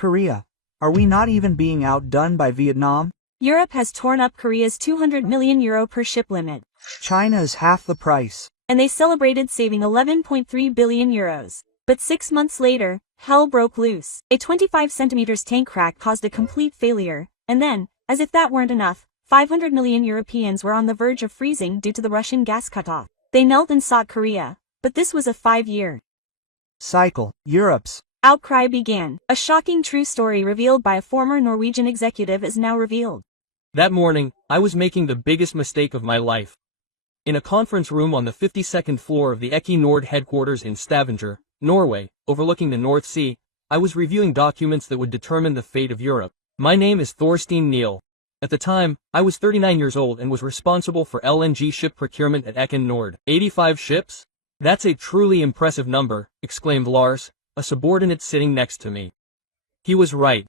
Korea. Are we not even being outdone by Vietnam? Europe has torn up Korea's €200 million per ship limit. China is half the price. And they celebrated saving €11.3 billion. But 6 months later, hell broke loose. A 25 centimeters tank crack caused a complete failure, and then, as if that weren't enough, 500 million Europeans were on the verge of freezing due to the Russian gas cutoff. They knelt and sought Korea, but this was a 5-year cycle. Europe's outcry began. A shocking true story revealed by a former Norwegian executive is now revealed. That morning, I was making the biggest mistake of my life. In a conference room on the 52nd floor of the Equinor headquarters in Stavanger, Norway, overlooking the North Sea, I was reviewing documents that would determine the fate of Europe. My name is Thorstein Neal. At the time, I was 39 years old and was responsible for LNG ship procurement at Equinor. 85 ships? That's a truly impressive number, exclaimed Lars, a subordinate sitting next to me. He was right.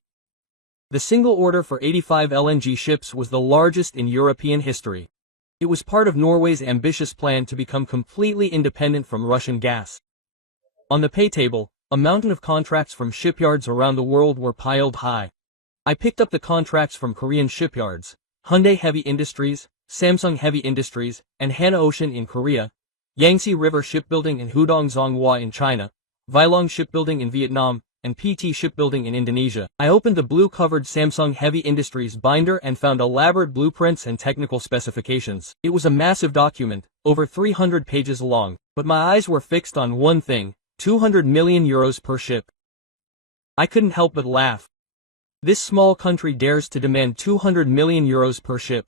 The single order for 85 LNG ships was the largest in European history. It was part of Norway's ambitious plan to become completely independent from Russian gas. On the pay table, a mountain of contracts from shipyards around the world were piled high. I picked up the contracts from Korean shipyards, Hyundai Heavy Industries, Samsung Heavy Industries, and Hana Ocean in Korea, Yangtze River Shipbuilding in Hudong Zonghua in China, Vilong Shipbuilding in Vietnam, and PT Shipbuilding in Indonesia. I opened the blue-covered Samsung Heavy Industries binder and found elaborate blueprints and technical specifications. It was a massive document, over 300 pages long, but my eyes were fixed on one thing: €200 million per ship. I couldn't help but laugh. This small country dares to demand €200 million per ship.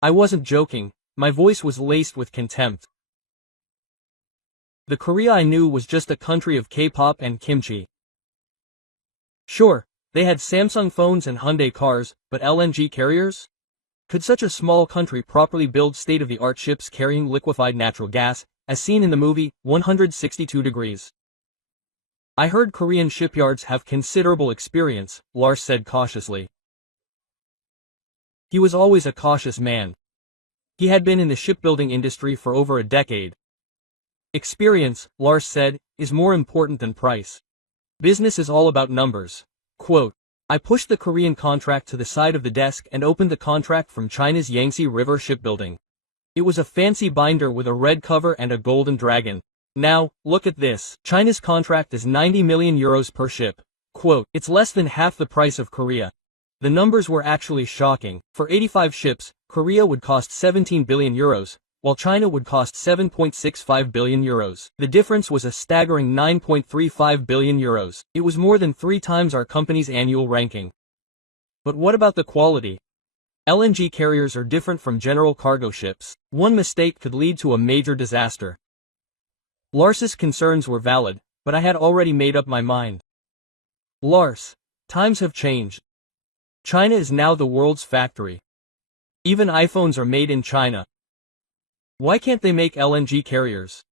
I wasn't joking, my voice was laced with contempt. The Korea I knew was just a country of K-pop and kimchi. Sure, they had Samsung phones and Hyundai cars, but LNG carriers? Could such a small country properly build state-of-the-art ships carrying liquefied natural gas, as seen in the movie 162 Degrees? I heard Korean shipyards have considerable experience, Lars said cautiously. He was always a cautious man. He had been in the shipbuilding industry for over a decade. Experience, Lars said, is more important than price. Business is all about numbers. Quote, I pushed the Korean contract to the side of the desk and opened the contract from China's Yangtze River Shipbuilding. It was a fancy binder with a red cover and a golden dragon. Now, look at this. China's contract is €90 million per ship. Quote, it's less than half the price of Korea. The numbers were actually shocking. For 85 ships, Korea would cost €17 billion, while China would cost €7.65 billion. The difference was a staggering €9.35 billion. It was more than 3 times our company's annual ranking. But what about the quality? LNG carriers are different from general cargo ships. One mistake could lead to a major disaster. Lars's concerns were valid, but I had already made up my mind. Lars, times have changed. China is now the world's factory. Even iPhones are made in China. Why can't they make LNG carriers?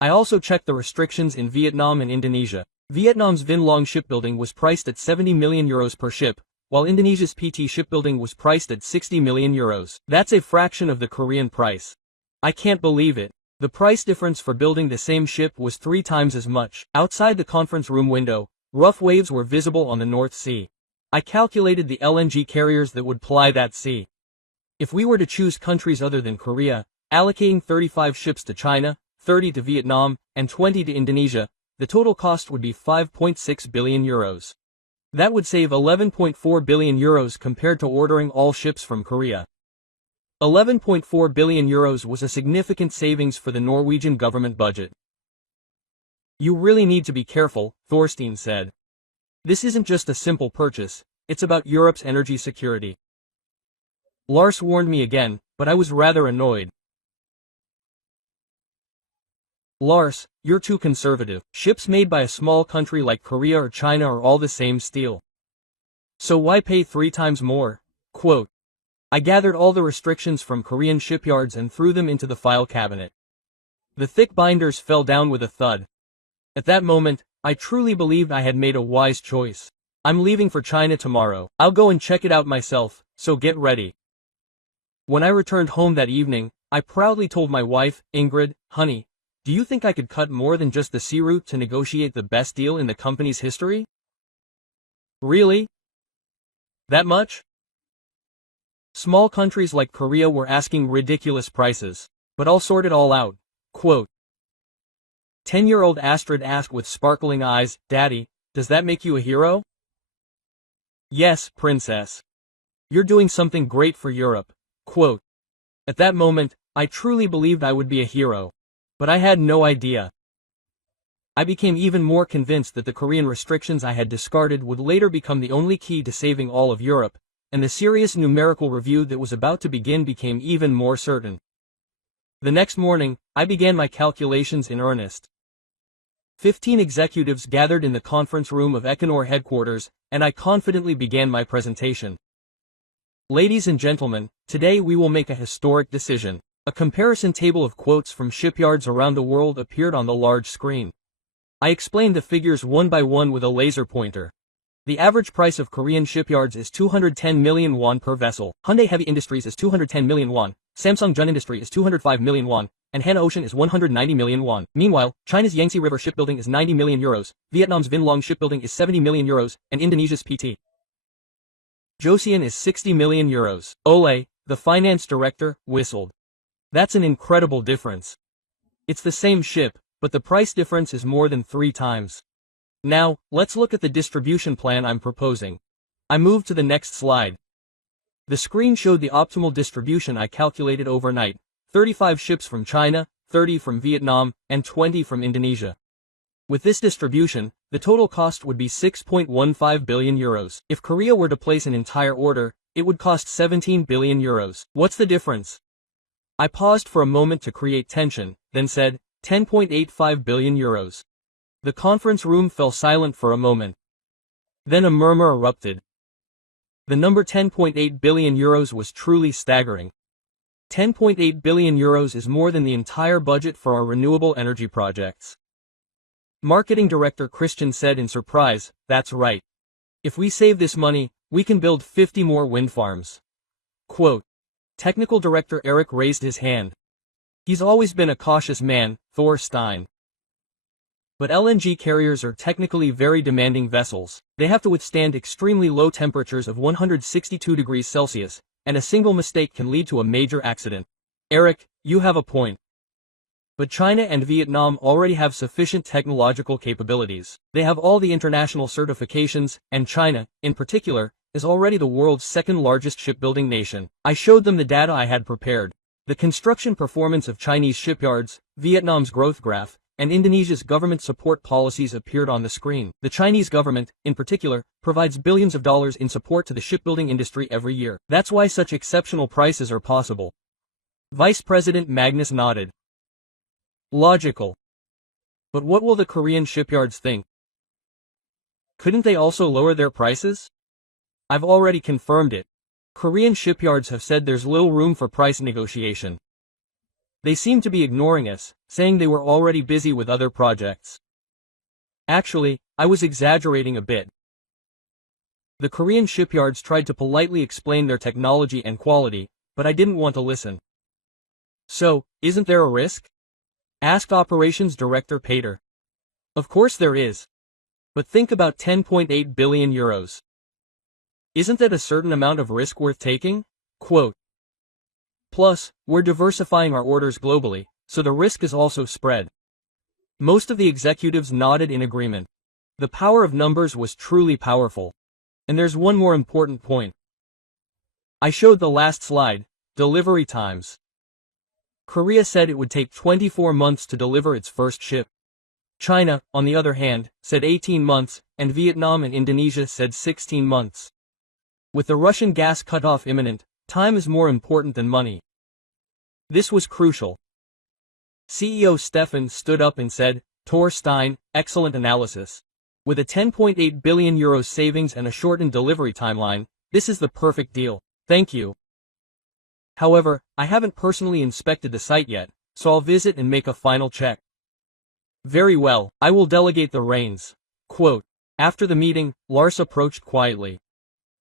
I also checked the restrictions in Vietnam and Indonesia. Vietnam's Vinh Long Shipbuilding was priced at €70 million per ship, while Indonesia's PT Shipbuilding was priced at €60 million. That's a fraction of the Korean price. I can't believe it. The price difference for building the same ship was 3 times as much. Outside the conference room window, rough waves were visible on the North Sea. I calculated the LNG carriers that would ply that sea. If we were to choose countries other than Korea, allocating 35 ships to China, 30 to Vietnam, and 20 to Indonesia, the total cost would be €5.6 billion. That would save €11.4 billion compared to ordering all ships from Korea. €11.4 billion was a significant savings for the Norwegian government budget. You really need to be careful, Thorstein said. This isn't just a simple purchase, it's about Europe's energy security. Lars warned me again, but I was rather annoyed. Lars, you're too conservative. Ships made by a small country like Korea or China are all the same steel. So why pay 3 times more? Quote, I gathered all the restrictions from Korean shipyards and threw them into the file cabinet. The thick binders fell down with a thud. At that moment, I truly believed I had made a wise choice. I'm leaving for China tomorrow. I'll go and check it out myself, so get ready. When I returned home that evening, I proudly told my wife, Ingrid, honey, do you think I could cut more than just the sea route to negotiate the best deal in the company's history? Really? That much? Small countries like Korea were asking ridiculous prices. But I'll sort it all out. Quote. 10-year-old Astrid asked with sparkling eyes, Daddy, does that make you a hero? Yes, princess. You're doing something great for Europe. Quote. At that moment, I truly believed I would be a hero. But I had no idea. I became even more convinced that the Korean restrictions I had discarded would later become the only key to saving all of Europe, and the serious numerical review that was about to begin became even more certain. The next morning, I began my calculations in earnest. 15 executives gathered in the conference room of Equinor headquarters, and I confidently began my presentation. Ladies and gentlemen, today we will make a historic decision. A comparison table of quotes from shipyards around the world appeared on the large screen. I explained the figures one by one with a laser pointer. The average price of Korean shipyards is 210 million won per vessel. Hyundai Heavy Industries is 210 million won, Samsung Jun Industry is 205 million won, and Hana Ocean is 190 million won. Meanwhile, China's Yangtze River Shipbuilding is 90 million euros, Vietnam's Vinh Long Shipbuilding is 70 million euros, and Indonesia's PT Josian is 60 million euros. Ole, the finance director, whistled. That's an incredible difference. It's the same ship, but the price difference is more than 3 times. Now, let's look at the distribution plan I'm proposing. I move to the next slide. The screen showed the optimal distribution I calculated overnight. 35 ships from China, 30 from Vietnam, and 20 from Indonesia. With this distribution, the total cost would be 6.15 billion euros. If Korea were to place an entire order, it would cost 17 billion euros. What's the difference? I paused for a moment to create tension, then said, 10.85 billion euros. The conference room fell silent for a moment. Then a murmur erupted. The number 10.8 billion euros was truly staggering. 10.8 billion euros is more than the entire budget for our renewable energy projects. Marketing Director Christian said in surprise, that's right. If we save this money, we can build 50 more wind farms. Quote. Technical Director Eric raised his hand. He's always been a cautious man, Thor Stein. But LNG carriers are technically very demanding vessels. They have to withstand extremely low temperatures of 162 degrees Celsius, and a single mistake can lead to a major accident. Eric, you have a point. But China and Vietnam already have sufficient technological capabilities. They have all the international certifications, and China, in particular, is already the world's second largest shipbuilding nation. I showed them the data I had prepared. The construction performance of Chinese shipyards, Vietnam's growth graph, and Indonesia's government support policies appeared on the screen. The Chinese government, in particular, provides billions of dollars in support to the shipbuilding industry every year. That's why such exceptional prices are possible. Vice President Magnus nodded. Logical. But what will the Korean shipyards think? Couldn't they also lower their prices? I've already confirmed it. Korean shipyards have said there's little room for price negotiation. They seem to be ignoring us, saying they were already busy with other projects. Actually, I was exaggerating a bit. The Korean shipyards tried to politely explain their technology and quality, but I didn't want to listen. So, isn't there a risk? Asked Operations Director Pater. Of course there is. But think about 10.8 billion euros. Isn't that a certain amount of risk worth taking? Quote. Plus, we're diversifying our orders globally, so the risk is also spread. Most of the executives nodded in agreement. The power of numbers was truly powerful. And there's one more important point. I showed the last slide, delivery times. Korea said it would take 24 months to deliver its first ship. China, on the other hand, said 18 months, and Vietnam and Indonesia said 16 months. With the Russian gas cutoff imminent, time is more important than money. This was crucial. CEO Stefan stood up and said, Thor Stein, excellent analysis. With a 10.8 billion euros savings and a shortened delivery timeline, this is the perfect deal. Thank you. However, I haven't personally inspected the site yet, so I'll visit and make a final check. Very well, I will delegate the reins. Quote. After the meeting, Lars approached quietly.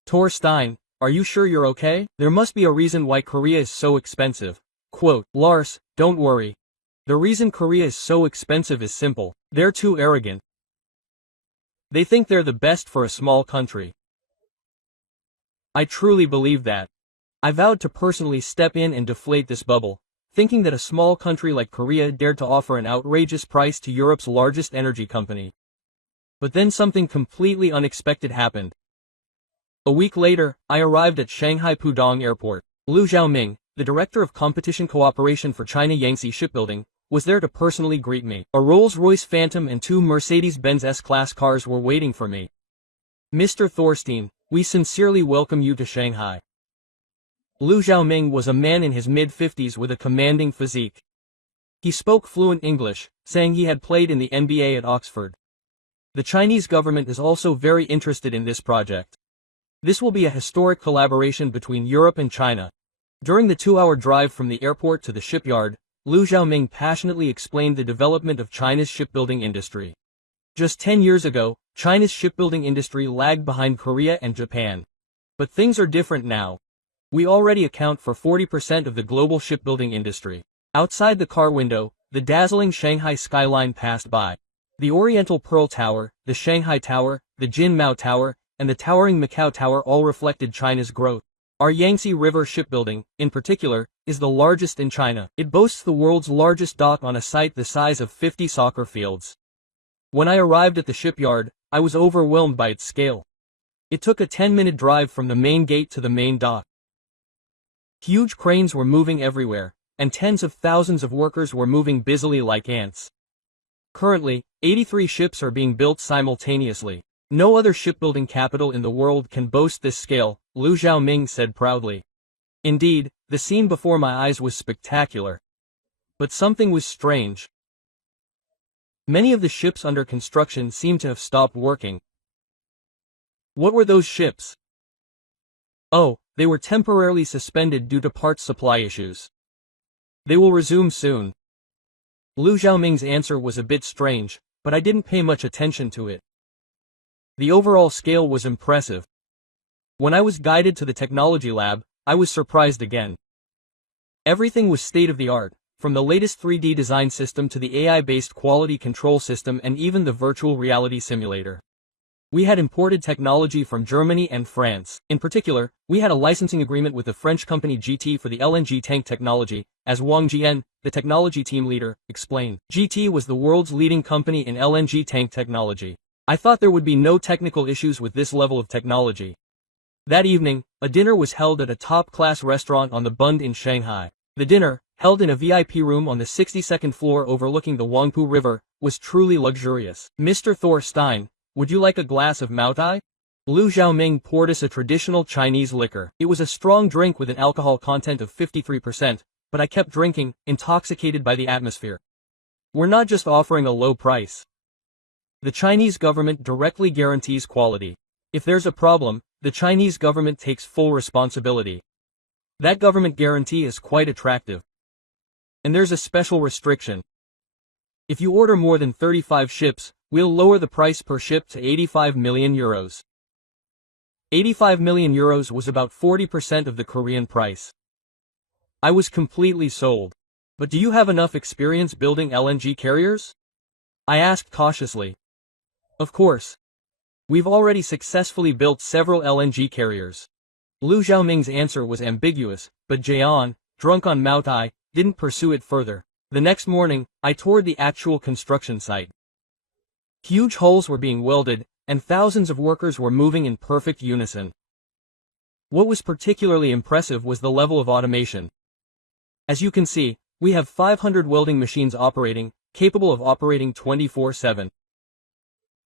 Thor Stein, are you sure you're okay? There must be a reason why Korea is so expensive. Quote. Lars, don't worry. The reason Korea is so expensive is simple. They're too arrogant. They think they're the best for a small country. I truly believe that. I vowed to personally step in and deflate this bubble, thinking that a small country like Korea dared to offer an outrageous price to Europe's largest energy company. But then something completely unexpected happened. A week later, I arrived at Shanghai Pudong Airport. Liu Xiaoming, the director of competition cooperation for China Yangtze Shipbuilding, was there to personally greet me. A Rolls-Royce Phantom and 2 Mercedes-Benz S-Class cars were waiting for me. Mr. Thorstein, we sincerely welcome you to Shanghai. Liu Xiaoming was a man in his mid-50s with a commanding physique. He spoke fluent English, saying he had played in the NBA at Oxford. The Chinese government is also very interested in this project. This will be a historic collaboration between Europe and China. During the 2-hour drive from the airport to the shipyard, Liu Xiaoming passionately explained the development of China's shipbuilding industry. Just 10 years ago, China's shipbuilding industry lagged behind Korea and Japan. But things are different now. We already account for 40% of the global shipbuilding industry. Outside the car window, the dazzling Shanghai skyline passed by. The Oriental Pearl Tower, the Shanghai Tower, the Jin Mao Tower, and the towering Macau Tower all reflected China's growth. Our Yangtze River shipbuilding, in particular, is the largest in China. It boasts the world's largest dock on a site the size of 50 soccer fields. When I arrived at the shipyard, I was overwhelmed by its scale. It took a 10-minute drive from the main gate to the main dock. Huge cranes were moving everywhere, and tens of thousands of workers were moving busily like ants. Currently, 83 ships are being built simultaneously. No other shipbuilding capital in the world can boast this scale, Liu Xiaoming said proudly. Indeed, the scene before my eyes was spectacular. But something was strange. Many of the ships under construction seemed to have stopped working. What were those ships? Oh, they were temporarily suspended due to parts supply issues. They will resume soon. Liu Xiaoming's answer was a bit strange, but I didn't pay much attention to it. The overall scale was impressive. When I was guided to the technology lab, I was surprised again. Everything was state-of-the-art, from the latest 3D design system to the AI-based quality control system and even the virtual reality simulator. We had imported technology from Germany and France. In particular, we had a licensing agreement with the French company GT for the LNG tank technology, as Wang Jian, the technology team leader, explained. GT was the world's leading company in LNG tank technology. I thought there would be no technical issues with this level of technology. That evening, a dinner was held at a top-class restaurant on the Bund in Shanghai. The dinner, held in a VIP room on the 62nd floor overlooking the Huangpu River, was truly luxurious. Mr. Thorstein, would you like a glass of Maotai? Liu Xiaoming poured us a traditional Chinese liquor. It was a strong drink with an alcohol content of 53%, but I kept drinking, intoxicated by the atmosphere. We're not just offering a low price. The Chinese government directly guarantees quality. If there's a problem, the Chinese government takes full responsibility. That government guarantee is quite attractive. And there's a special restriction. If you order more than 35 ships, we'll lower the price per ship to 85 million euros. 85 million euros was about 40% of the Korean price. I was completely sold. But do you have enough experience building LNG carriers? I asked cautiously. Of course. We've already successfully built several LNG carriers. Liu Xiaoming's answer was ambiguous, but Jian, drunk on Maotai, didn't pursue it further. The next morning, I toured the actual construction site. Huge hulls were being welded, and thousands of workers were moving in perfect unison. What was particularly impressive was the level of automation. As you can see, we have 500 welding machines operating, capable of operating 24/7.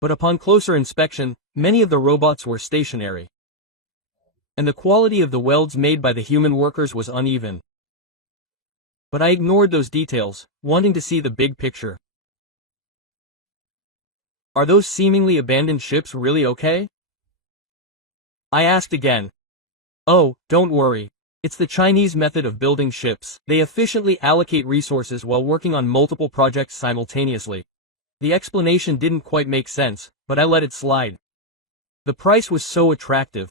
But upon closer inspection, many of the robots were stationary. And the quality of the welds made by the human workers was uneven. But I ignored those details, wanting to see the big picture. Are those seemingly abandoned ships really okay? I asked again. Oh, don't worry. It's the Chinese method of building ships. They efficiently allocate resources while working on multiple projects simultaneously. The explanation didn't quite make sense, but I let it slide. The price was so attractive.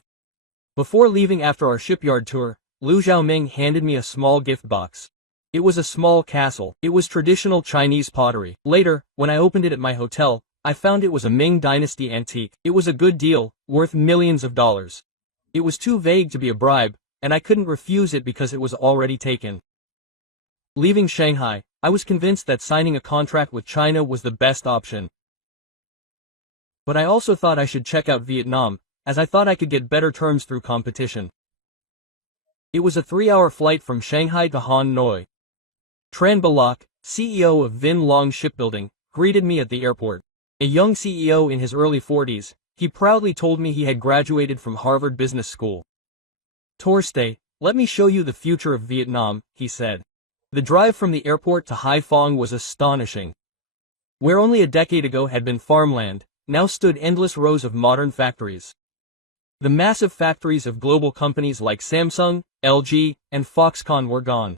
Before leaving after our shipyard tour, Liu Xiaoming handed me a small gift box. It was a small castle. It was traditional Chinese pottery. Later, when I opened it at my hotel, I found it was a Ming Dynasty antique. It was a good deal, worth millions of dollars. It was too vague to be a bribe, and I couldn't refuse it because it was already taken. Leaving Shanghai, I was convinced that signing a contract with China was the best option. But I also thought I should check out Vietnam, as I thought I could get better terms through competition. It was a 3-hour flight from Shanghai to Hanoi. Tran Balak, CEO of Vin Long Shipbuilding, greeted me at the airport. A young CEO in his early 40s, he proudly told me he had graduated from Harvard Business School. "Torste, let me show you the future of Vietnam," he said. The drive from the airport to Hai Phong was astonishing. Where only a decade ago had been farmland, now stood endless rows of modern factories. The massive factories of global companies like Samsung, LG, and Foxconn were gone.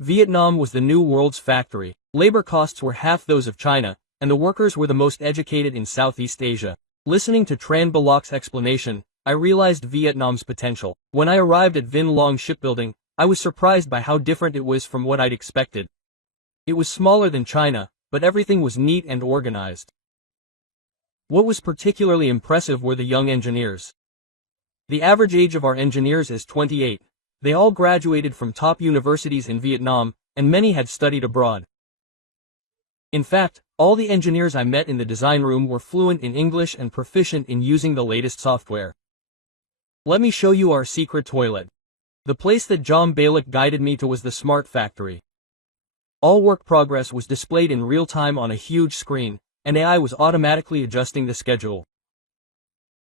Vietnam was the new world's factory. Labor costs were half those of China, and the workers were the most educated in Southeast Asia. Listening to Tran Balak's explanation, I realized Vietnam's potential. When I arrived at Vin Long Shipbuilding, I was surprised by how different it was from what I'd expected. It was smaller than China, but everything was neat and organized. What was particularly impressive were the young engineers. The average age of our engineers is 28. They all graduated from top universities in Vietnam, and many had studied abroad. In fact, all the engineers I met in the design room were fluent in English and proficient in using the latest software. Let me show you our secret toilet. The place that John Balick guided me to was the Smart Factory. All work progress was displayed in real time on a huge screen, and AI was automatically adjusting the schedule.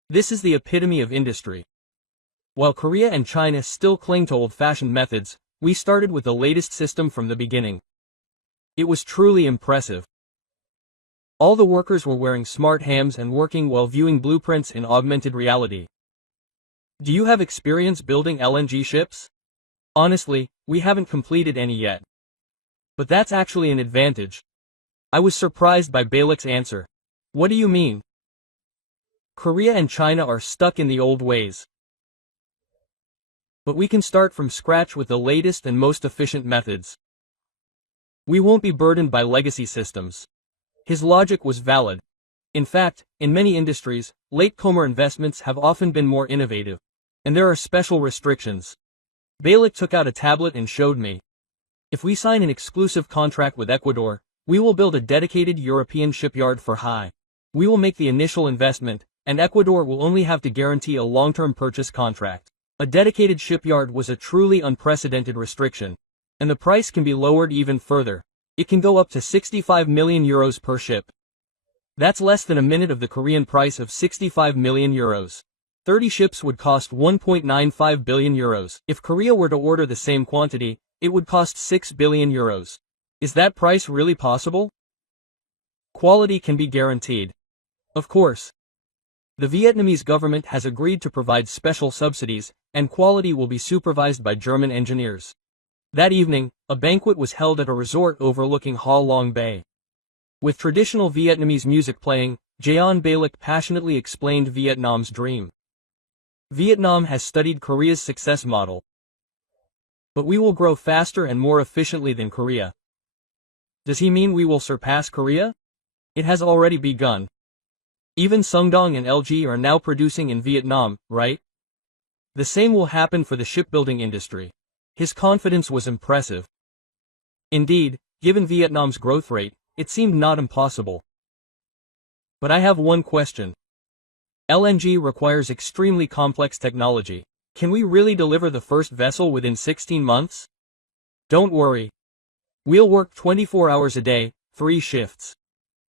This is the epitome of industry. While Korea and China still cling to old-fashioned methods, we started with the latest system from the beginning. It was truly impressive. All the workers were wearing smart hams and working while viewing blueprints in augmented reality. Do you have experience building LNG ships? Honestly, we haven't completed any yet. But that's actually an advantage. I was surprised by Balick's answer. What do you mean? Korea and China are stuck in the old ways. But we can start from scratch with the latest and most efficient methods. We won't be burdened by legacy systems. His logic was valid. In fact, in many industries, latecomer investments have often been more innovative. And there are special restrictions. Balick took out a tablet and showed me. If we sign an exclusive contract with Ecuador, we will build a dedicated European shipyard for Hai. We will make the initial investment, and Ecuador will only have to guarantee a long-term purchase contract. A dedicated shipyard was a truly unprecedented restriction. And the price can be lowered even further. It can go up to 65 million euros per ship. That's less than a minute of the Korean price of 65 million euros. 30 ships would cost 1.95 billion euros. If Korea were to order the same quantity, it would cost 6 billion euros. Is that price really possible? Quality can be guaranteed. Of course. The Vietnamese government has agreed to provide special subsidies, and quality will be supervised by German engineers. That evening, a banquet was held at a resort overlooking Ha Long Bay. With traditional Vietnamese music playing, Jeon Balick passionately explained Vietnam's dream. Vietnam has studied Korea's success model. But we will grow faster and more efficiently than Korea. Does he mean we will surpass Korea? It has already begun. Even Sungdong and LG are now producing in Vietnam, right? The same will happen for the shipbuilding industry. His confidence was impressive. Indeed, given Vietnam's growth rate, it seemed not impossible. But I have one question. LNG requires extremely complex technology. Can we really deliver the first vessel within 16 months? Don't worry. We'll work 24 hours a day, 3 shifts.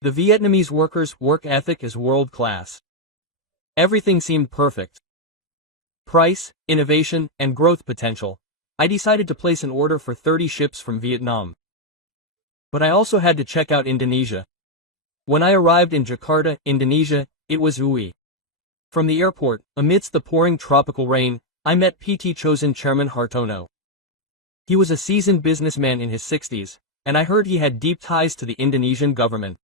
The Vietnamese workers' work ethic is world-class. Everything seemed perfect. Price, innovation, and growth potential. I decided to place an order for 30 ships from Vietnam. But I also had to check out Indonesia. When I arrived in Jakarta, Indonesia, it was ooey. From the airport, amidst the pouring tropical rain, I met PT Chosen Chairman Hartono. He was a seasoned businessman in his 60s, and I heard he had deep ties to the Indonesian government.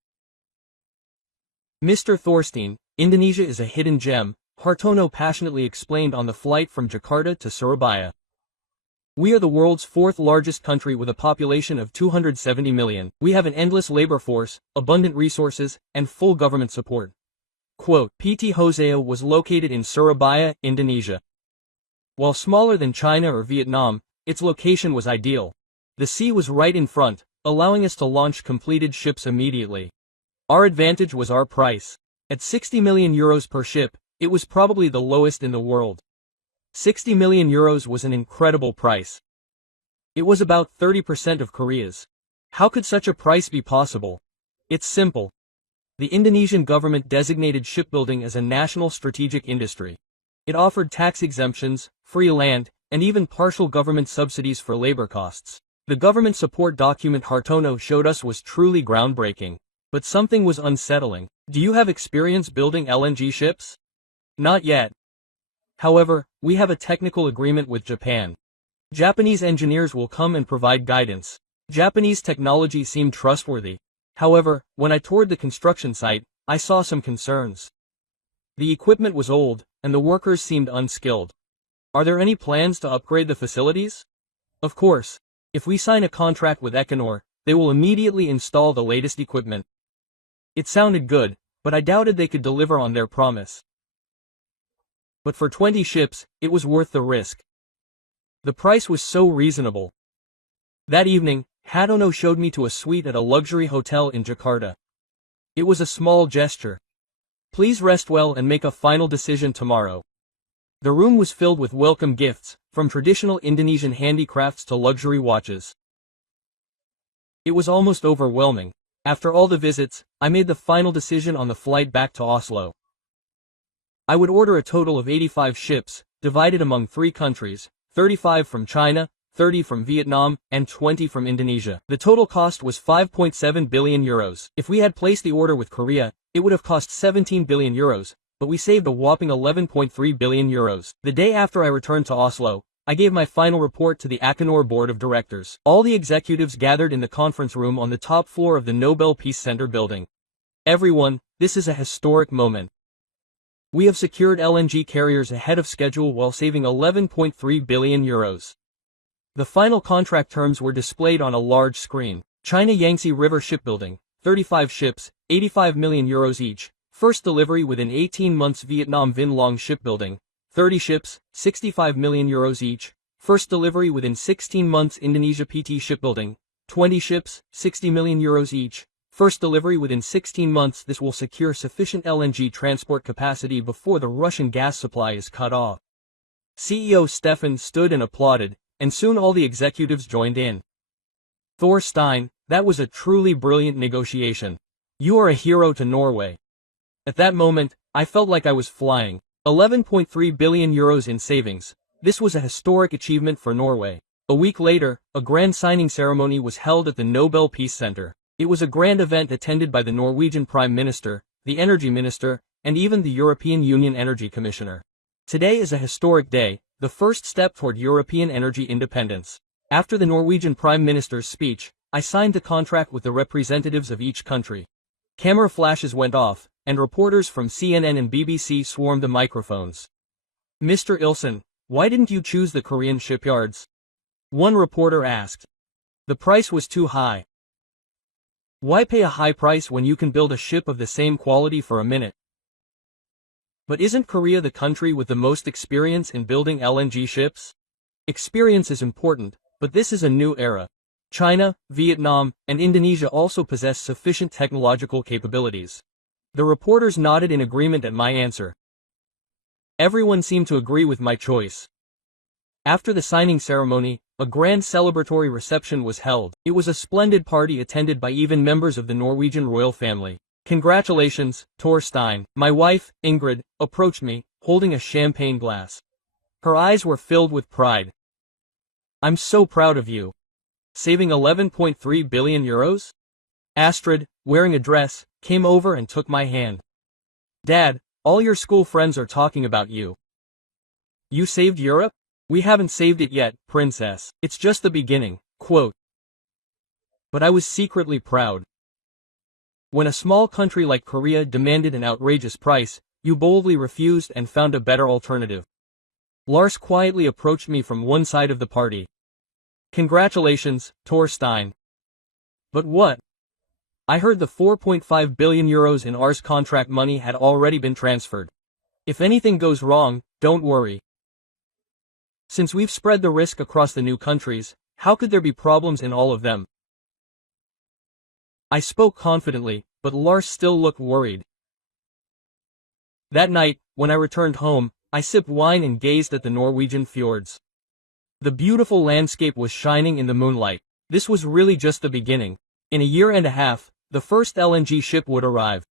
Mr. Thorstein, Indonesia is a hidden gem, Hartono passionately explained on the flight from Jakarta to Surabaya. We are the world's fourth largest country with a population of 270 million. We have an endless labor force, abundant resources, and full government support. Quote, PT Hosea was located in Surabaya, Indonesia. While smaller than China or Vietnam, its location was ideal. The sea was right in front, allowing us to launch completed ships immediately. Our advantage was our price. At 60 million euros per ship, it was probably the lowest in the world. 60 million euros was an incredible price. It was about 30% of Korea's. How could such a price be possible? It's simple. The Indonesian government designated shipbuilding as a national strategic industry. It offered tax exemptions, free land, and even partial government subsidies for labor costs. The government support document Hartono showed us was truly groundbreaking. But something was unsettling. Do you have experience building LNG ships? Not yet. However, we have a technical agreement with Japan. Japanese engineers will come and provide guidance. Japanese technology seemed trustworthy. However, when I toured the construction site, I saw some concerns. The equipment was old, and the workers seemed unskilled. Are there any plans to upgrade the facilities? Of course. If we sign a contract with Equinor, they will immediately install the latest equipment. It sounded good, but I doubted they could deliver on their promise. But for 20 ships, it was worth the risk. The price was so reasonable. That evening, Hartono showed me to a suite at a luxury hotel in Jakarta. It was a small gesture. Please rest well and make a final decision tomorrow. The room was filled with welcome gifts, from traditional Indonesian handicrafts to luxury watches. It was almost overwhelming. After all the visits, I made the final decision on the flight back to Oslo. I would order a total of 85 ships, divided among 3 countries, 35 from China, 30 from Vietnam, and 20 from Indonesia. The total cost was 5.7 billion euros. If we had placed the order with Korea, it would have cost 17 billion euros, but we saved a whopping 11.3 billion euros. The day after I returned to Oslo, I gave my final report to the Equinor board of directors. All the executives gathered in the conference room on the top floor of the Nobel Peace Center building. Everyone, this is a historic moment. We have secured LNG carriers ahead of schedule while saving 11.3 billion euros. The final contract terms were displayed on a large screen. China Yangtze River Shipbuilding, 35 ships, 85 million euros each. First delivery within 18 months. Vietnam Vinh Long Shipbuilding, 30 ships, 65 million euros each. First delivery within 16 months. Indonesia PT Shipbuilding, 20 ships, 60 million euros each. First delivery within 16 months. This will secure sufficient LNG transport capacity before the Russian gas supply is cut off. CEO Stefan stood and applauded, and soon all the executives joined in. Thor Stein, that was a truly brilliant negotiation. You are a hero to Norway. At that moment, I felt like I was flying. 11.3 billion euros in savings. This was a historic achievement for Norway. A week later, a grand signing ceremony was held at the Nobel Peace Center. It was a grand event attended by the Norwegian Prime Minister, the Energy Minister, and even the European Union Energy Commissioner. Today is a historic day, the first step toward European energy independence. After the Norwegian Prime Minister's speech, I signed the contract with the representatives of each country. Camera flashes went off, and reporters from CNN and BBC swarmed the microphones. Mr. Lngson, why didn't you choose the Korean shipyards? One reporter asked. The price was too high. Why pay a high price when you can build a ship of the same quality for a minute? But isn't Korea the country with the most experience in building LNG ships? Experience is important, but this is a new era. China, Vietnam, and Indonesia also possess sufficient technological capabilities. The reporters nodded in agreement at my answer. Everyone seemed to agree with my choice. After the signing ceremony, a grand celebratory reception was held. It was a splendid party attended by even members of the Norwegian royal family. Congratulations, Thor Stein. My wife, Ingrid, approached me, holding a champagne glass. Her eyes were filled with pride. I'm so proud of you. Saving 11.3 billion euros? Astrid, wearing a dress, came over and took my hand. Dad, all your school friends are talking about you. You saved Europe? We haven't saved it yet, princess. It's just the beginning, quote. But I was secretly proud. When a small country like Korea demanded an outrageous price, you boldly refused and found a better alternative. Lars quietly approached me from one side of the party. Congratulations, Torstein. But what? I heard the 4.5 billion euros in ours contract money had already been transferred. If anything goes wrong, don't worry. Since we've spread the risk across the new countries, how could there be problems in all of them? I spoke confidently, but Lars still looked worried. That night, when I returned home, I sipped wine and gazed at the Norwegian fjords. The beautiful landscape was shining in the moonlight. This was really just the beginning. In a year and a half, the first LNG ship would arrive.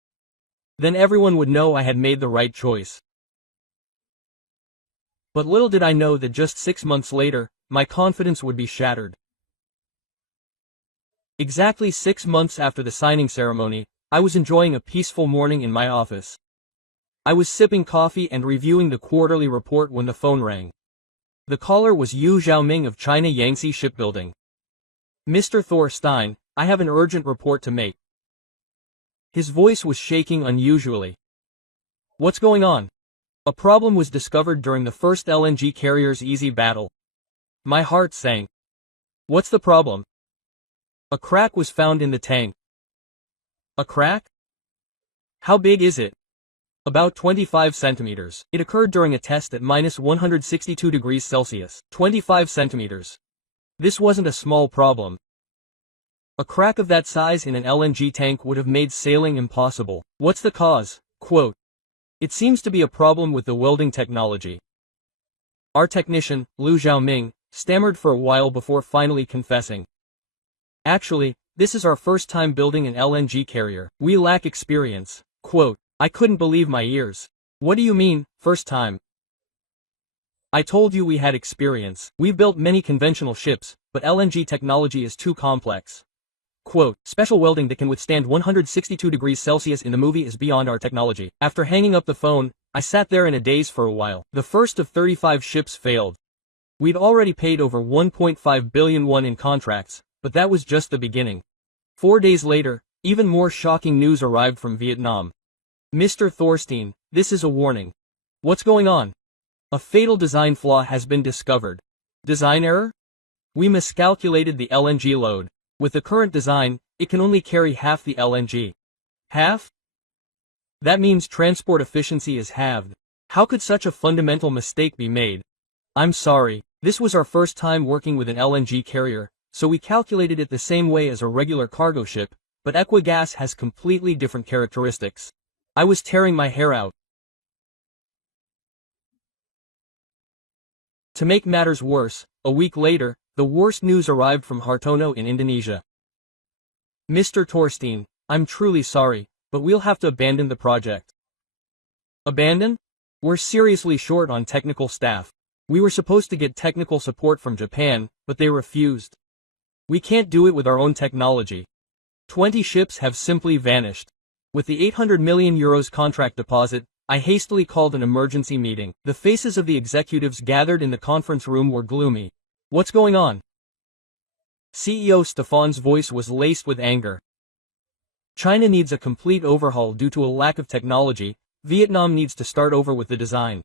Then everyone would know I had made the right choice. But little did I know that just 6 months later, my confidence would be shattered. Exactly 6 months after the signing ceremony, I was enjoying a peaceful morning in my office. I was sipping coffee and reviewing the quarterly report when the phone rang. The caller was Yu Xiaoming of China Yangtze Shipbuilding. Mr. Thorstein, I have an urgent report to make. His voice was shaking unusually. What's going on? A problem was discovered during the first LNG carrier's easy battle. My heart sank. What's the problem? A crack was found in the tank. A crack? How big is it? About 25 centimeters. It occurred during a test at -162 degrees Celsius. 25 centimeters. This wasn't a small problem. A crack of that size in an LNG tank would have made sailing impossible. What's the cause? Quote. It seems to be a problem with the welding technology. Our technician, Liu Xiaoming, stammered for a while before finally confessing. Actually, this is our first time building an LNG carrier. We lack experience. Quote. I couldn't believe my ears. What do you mean, first time? I told you we had experience. We've built many conventional ships, but LNG technology is too complex. Quote, special welding that can withstand 162 degrees Celsius in the movie is beyond our technology. After hanging up the phone, I sat there in a daze for a while. The first of 35 ships failed. We'd already paid over 1.5 billion won in contracts, but that was just the beginning. 4 days later, even more shocking news arrived from Vietnam. Mr. Thorstein, this is a warning. What's going on? A fatal design flaw has been discovered. Design error? We miscalculated the LNG load. With the current design, it can only carry half the LNG. Half? That means transport efficiency is halved. How could such a fundamental mistake be made? I'm sorry, this was our first time working with an LNG carrier, so we calculated it the same way as a regular cargo ship, but Equigas has completely different characteristics. I was tearing my hair out. To make matters worse, a week later, the worst news arrived from Hartono in Indonesia. Mr. Thorstein, I'm truly sorry, but we'll have to abandon the project. Abandon? We're seriously short on technical staff. We were supposed to get technical support from Japan, but they refused. We can't do it with our own technology. 20 ships have simply vanished. With the 800 million euros contract deposit, I hastily called an emergency meeting. The faces of the executives gathered in the conference room were gloomy. What's going on? CEO Stefan's voice was laced with anger. China needs a complete overhaul due to a lack of technology. Vietnam needs to start over with the design.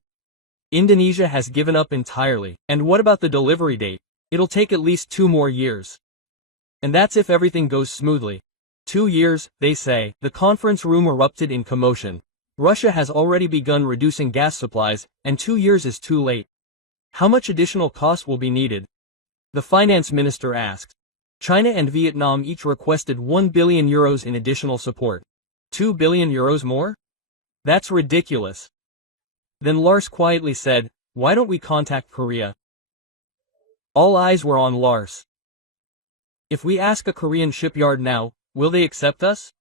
Indonesia has given up entirely. And what about the delivery date? It'll take at least 2 more years. And that's if everything goes smoothly. 2 years, they say. The conference room erupted in commotion. Russia has already begun reducing gas supplies, and 2 years is too late. How much additional cost will be needed? The finance minister asked. China and Vietnam each requested 1 billion euros in additional support. 2 billion euros more? That's ridiculous. Then Lars quietly said, why don't we contact Korea? All eyes were on Lars. If we ask a Korean shipyard now, will they accept us?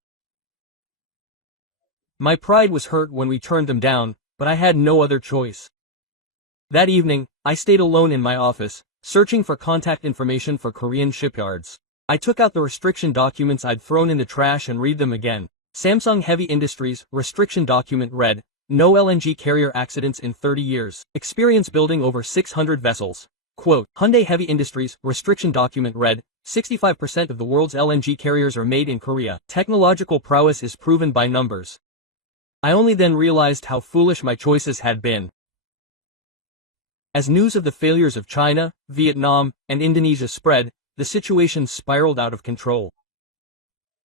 My pride was hurt when we turned them down, but I had no other choice. That evening, I stayed alone in my office, searching for contact information for Korean shipyards. I took out the restriction documents I'd thrown in the trash and read them again. Samsung Heavy Industries, restriction document read, no LNG carrier accidents in 30 years. Experience building over 600 vessels. Quote, Hyundai Heavy Industries, restriction document read, 65% of the world's LNG carriers are made in Korea. Technological prowess is proven by numbers. I only then realized how foolish my choices had been. As news of the failures of China, Vietnam, and Indonesia spread, the situation spiraled out of control.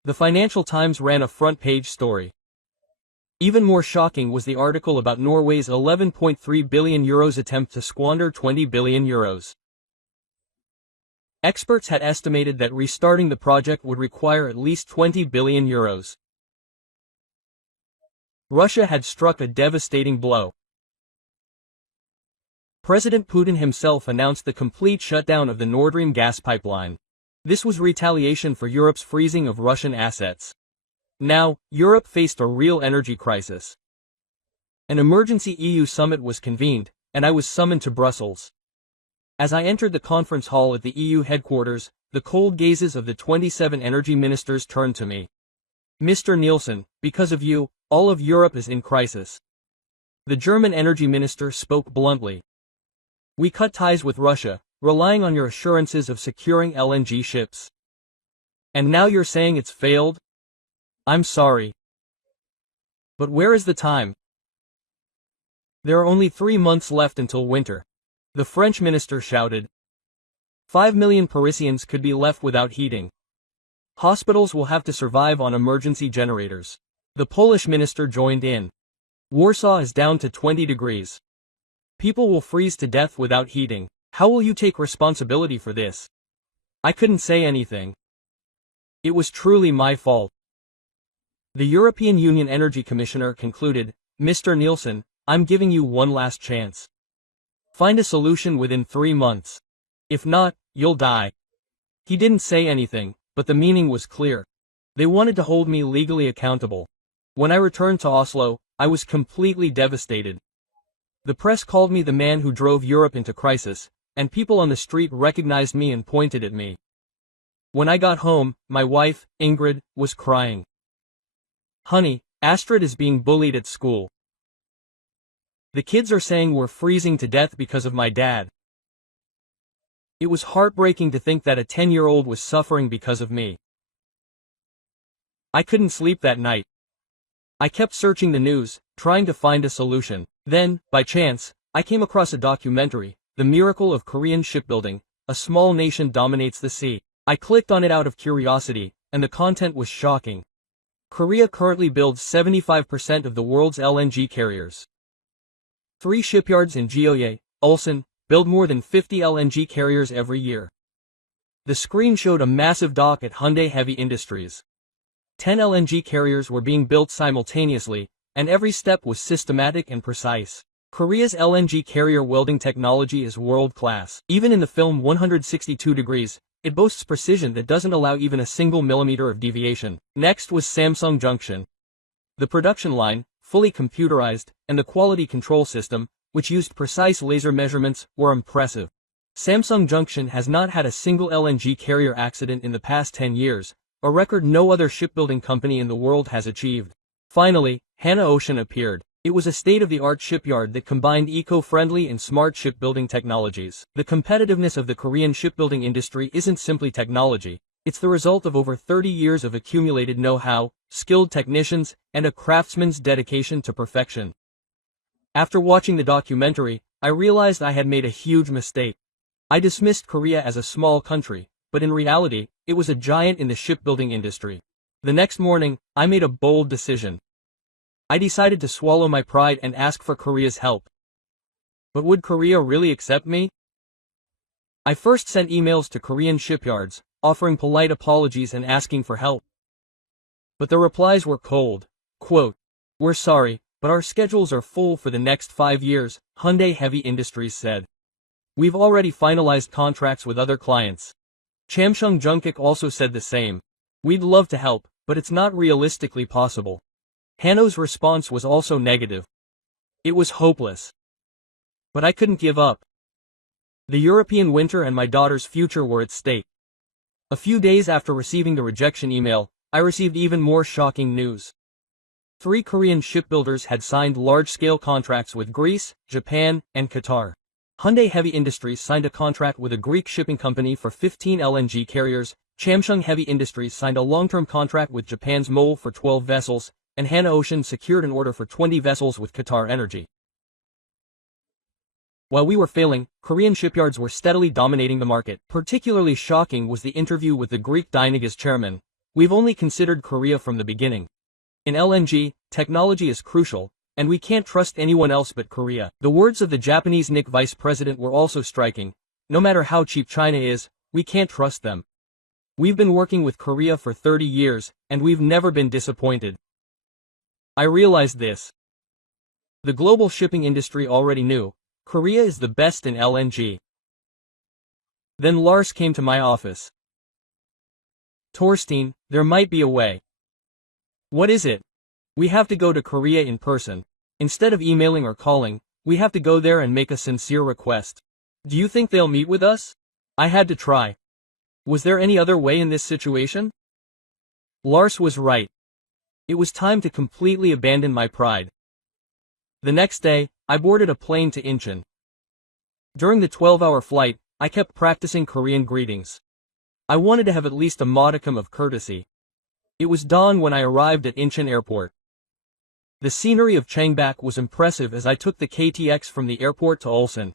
The Financial Times ran a front-page story. Even more shocking was the article about Norway's €11.3 billion attempt to squander €20 billion. Experts had estimated that restarting the project would require at least €20 billion. Russia had struck a devastating blow. President Putin himself announced the complete shutdown of the Nord Stream gas pipeline. This was retaliation for Europe's freezing of Russian assets. Now, Europe faced a real energy crisis. An emergency EU summit was convened, and I was summoned to Brussels. As I entered the conference hall at the EU headquarters, the cold gazes of the 27 energy ministers turned to me. Mr. Nielsen, because of you, all of Europe is in crisis. The German energy minister spoke bluntly. We cut ties with Russia, relying on your assurances of securing LNG ships. And now you're saying it's failed? I'm sorry. But where is the time? There are only 3 months left until winter. The French minister shouted. 5 million Parisians could be left without heating. Hospitals will have to survive on emergency generators. The Polish minister joined in. Warsaw is down to 20 degrees. People will freeze to death without heating. How will you take responsibility for this? I couldn't say anything. It was truly my fault. The European Union Energy Commissioner concluded, Mr. Nielsen, I'm giving you one last chance. Find a solution within 3 months. If not, you'll die. He didn't say anything, but the meaning was clear. They wanted to hold me legally accountable. When I returned to Oslo, I was completely devastated. The press called me the man who drove Europe into crisis, and people on the street recognized me and pointed at me. When I got home, my wife, Ingrid, was crying. Honey, Astrid is being bullied at school. The kids are saying we're freezing to death because of my dad. It was heartbreaking to think that a 10-year-old was suffering because of me. I couldn't sleep that night. I kept searching the news, trying to find a solution. Then, by chance, I came across a documentary, The Miracle of Korean Shipbuilding, A Small Nation Dominates the Sea. I clicked on it out of curiosity, and the content was shocking. Korea currently builds 75% of the world's LNG carriers. 3 shipyards in Jeoye, Ulsan, build more than 50 LNG carriers every year. The screen showed a massive dock at Hyundai Heavy Industries. 10 LNG carriers were being built simultaneously, and every step was systematic and precise. Korea's LNG carrier welding technology is world-class. Even in the film 162 Degrees, it boasts precision that doesn't allow even a single millimeter of deviation. Next was Samsung Junction. The production line, fully computerized, and the quality control system, which used precise laser measurements, were impressive. Samsung Junction has not had a single LNG carrier accident in the past 10 years, a record no other shipbuilding company in the world has achieved. Finally, Hana Ocean appeared. It was a state-of-the-art shipyard that combined eco-friendly and smart shipbuilding technologies. The competitiveness of the Korean shipbuilding industry isn't simply technology, it's the result of over 30 years of accumulated know-how, skilled technicians, and a craftsman's dedication to perfection. After watching the documentary, I realized I had made a huge mistake. I dismissed Korea as a small country, but in reality, it was a giant in the shipbuilding industry. The next morning, I made a bold decision. I decided to swallow my pride and ask for Korea's help. But would Korea really accept me? I first sent emails to Korean shipyards, offering polite apologies and asking for help. But the replies were cold. Quote, "We're sorry, but our schedules are full for the next 5 years, Hyundai Heavy Industries said. We've already finalized contracts with other clients. Samsung Junkik also said the same. We'd love to help, but it's not realistically possible. Hano's response was also negative. It was hopeless. But I couldn't give up. The European winter and my daughter's future were at stake. A few days after receiving the rejection email, I received even more shocking news. 3 Korean shipbuilders had signed large-scale contracts with Greece, Japan, and Qatar. Hyundai Heavy Industries signed a contract with a Greek shipping company for 15 LNG carriers, Samsung Heavy Industries signed a long-term contract with Japan's MOL for 12 vessels, and Hana Ocean secured an order for 20 vessels with Qatar Energy. While we were failing, Korean shipyards were steadily dominating the market. Particularly shocking was the interview with the Greek Dynagas chairman. We've only considered Korea from the beginning. In LNG, technology is crucial, and we can't trust anyone else but Korea. The words of the Japanese NIC vice president were also striking. No matter how cheap China is, we can't trust them. We've been working with Korea for 30 years, and we've never been disappointed. I realized this. The global shipping industry already knew, Korea is the best in LNG. Then Lars came to my office. Torstein, there might be a way. What is it? We have to go to Korea in person. Instead of emailing or calling, we have to go there and make a sincere request. Do you think they'll meet with us? I had to try. Was there any other way in this situation? Lars was right. It was time to completely abandon my pride. The next day, I boarded a plane to Incheon. During the 12-hour flight, I kept practicing Korean greetings. I wanted to have at least a modicum of courtesy. It was dawn when I arrived at Incheon Airport. The scenery of Changbak was impressive as I took the KTX from the airport to Ulsan.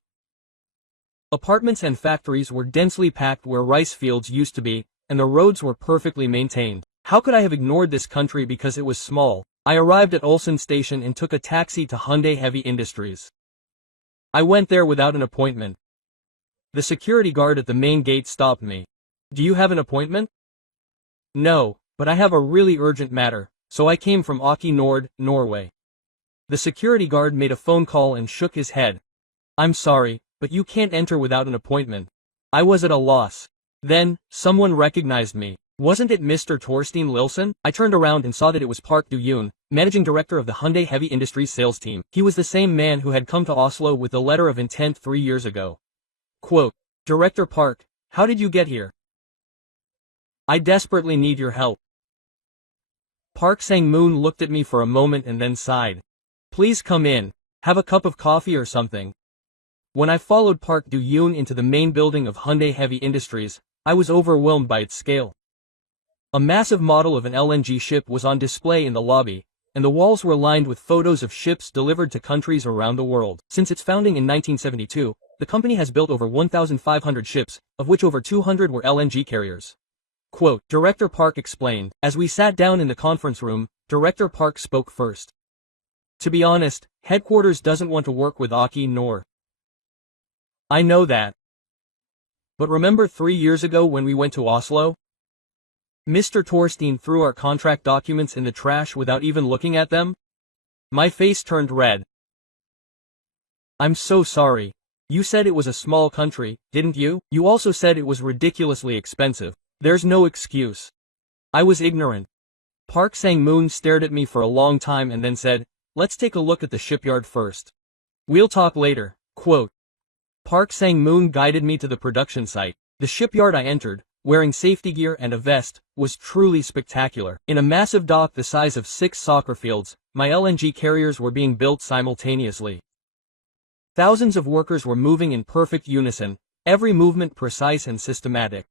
Apartments and factories were densely packed where rice fields used to be, and the roads were perfectly maintained. How could I have ignored this country because it was small? I arrived at Ulsan Station and took a taxi to Hyundai Heavy Industries. I went there without an appointment. The security guard at the main gate stopped me. Do you have an appointment? No, but I have a really urgent matter, so I came from Aki Nord, Norway. The security guard made a phone call and shook his head. I'm sorry, but you can't enter without an appointment. I was at a loss. Then, someone recognized me. Wasn't it Mr. Torstein Lilson? I turned around and saw that it was Park Do-yoon, managing director of the Hyundai Heavy Industries sales team. He was the same man who had come to Oslo with the letter of intent 3 years ago. Quote, Director Park, how did you get here? I desperately need your help. Park Sang-moon looked at me for a moment and then sighed. Please come in. Have a cup of coffee or something. When I followed Park Do-yoon into the main building of Hyundai Heavy Industries, I was overwhelmed by its scale. A massive model of an LNG ship was on display in the lobby, and the walls were lined with photos of ships delivered to countries around the world. Since its founding in 1972, the company has built over 1,500 ships, of which over 200 were LNG carriers. Quote, Director Park explained. As we sat down in the conference room, Director Park spoke first. To be honest, headquarters doesn't want to work with Aki nor. I know that. But remember 3 years ago when we went to Oslo? Mr. Torstein threw our contract documents in the trash without even looking at them? My face turned red. I'm so sorry. You said it was a small country, didn't you? You also said it was ridiculously expensive. There's no excuse. I was ignorant. Park Sang-moon stared at me for a long time and then said, let's take a look at the shipyard first. We'll talk later. Quote. Park Sang-moon guided me to the production site. The shipyard I entered, wearing safety gear and a vest, was truly spectacular. In a massive dock the size of 6 soccer fields, my LNG carriers were being built simultaneously. Thousands of workers were moving in perfect unison, every movement precise and systematic.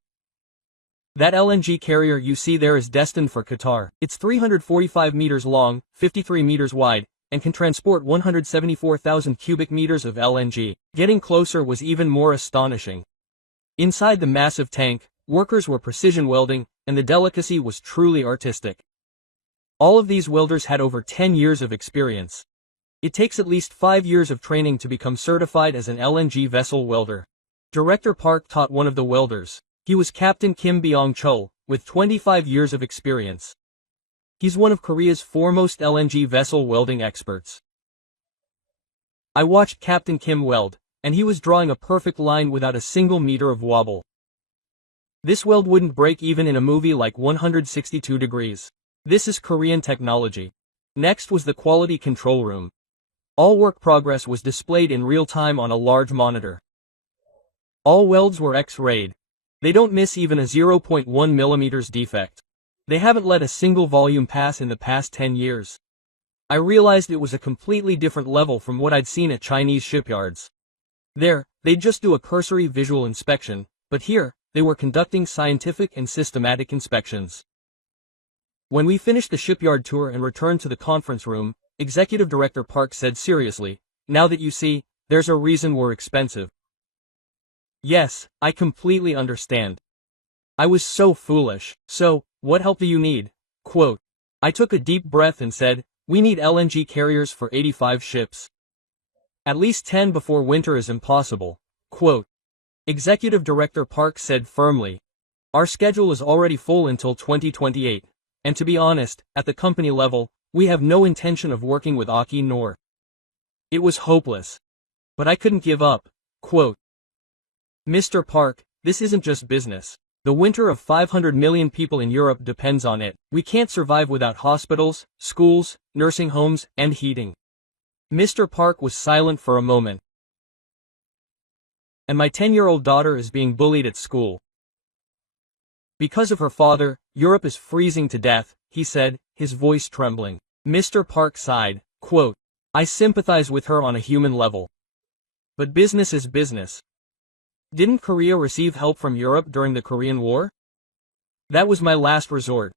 That LNG carrier you see there is destined for Qatar. It's 345 meters long, 53 meters wide, and can transport 174,000 cubic meters of LNG. Getting closer was even more astonishing. Inside the massive tank, workers were precision welding, and the delicacy was truly artistic. All of these welders had over 10 years of experience. It takes at least 5 years of training to become certified as an LNG vessel welder. Director Park taught one of the welders. He was Captain Kim Byung-chul, with 25 years of experience. He's one of Korea's foremost LNG vessel welding experts. I watched Captain Kim weld, and he was drawing a perfect line without a single meter of wobble. This weld wouldn't break even in a movie like 162 Degrees. This is Korean technology. Next was the quality control room. All work progress was displayed in real time on a large monitor. All welds were X-rayed. They don't miss even a 0.1 mm defect. They haven't let a single volume pass in the past 10 years. I realized it was a completely different level from what I'd seen at Chinese shipyards. There, they'd just do a cursory visual inspection, but here, they were conducting scientific and systematic inspections. When we finished the shipyard tour and returned to the conference room, Executive Director Park said seriously, now that you see, There's a reason we're expensive. Yes, I completely understand. I was so foolish. So, what help do you need? Quote. I took a deep breath and said, we need LNG carriers for 85 ships. At least 10 before winter is impossible. Quote. Executive Director Park said firmly. Our schedule is already full until 2028. And to be honest, at the company level, we have no intention of working with Aki nor. It was hopeless. But I couldn't give up. Quote. Mr. Park, this isn't just business. The winter of 500 million people in Europe depends on it. We can't survive without hospitals, schools, nursing homes, and heating. Mr. Park was silent for a moment. And my 10-year-old daughter is being bullied at school. Because of her father, Europe is freezing to death, he said, his voice trembling. Mr. Park sighed, quote, I sympathize with her on a human level. But business is business. Didn't Korea receive help from Europe during the Korean War? That was my last resort.